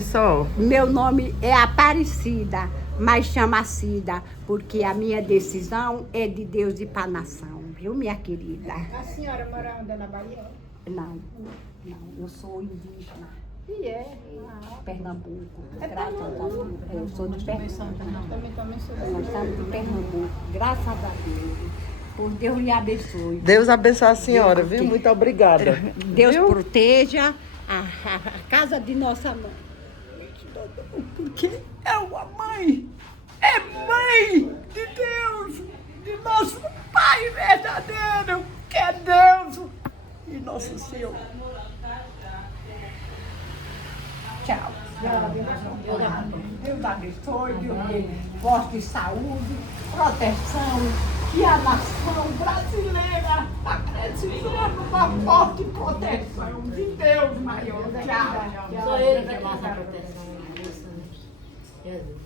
Só. Meu nome é Aparecida, mas chama Cida, porque a minha decisão é de Deus e para a nação, viu, minha querida? A senhora mora onde, na Bahia? Não, eu sou indígena, E é. Pernambuco, É graças a Pernambuco. Deus. Eu sou de Pernambuco. Também sou Nós estamos de Pernambuco, graças a Deus. Por Deus lhe abençoe. Deus abençoe a senhora, viu? Muito obrigada. Deus Viu? proteja a casa de nossa mãe. Porque é uma mãe, é mãe de Deus, de nosso Pai verdadeiro, que é Deus e nosso Senhor. Tchau. Deus abençoe, Deus dê voz de saúde, proteção, que a nação brasileira está precisando da forte proteção de Deus maior. Tchau. Sou ele que dá essa proteção. Jesus.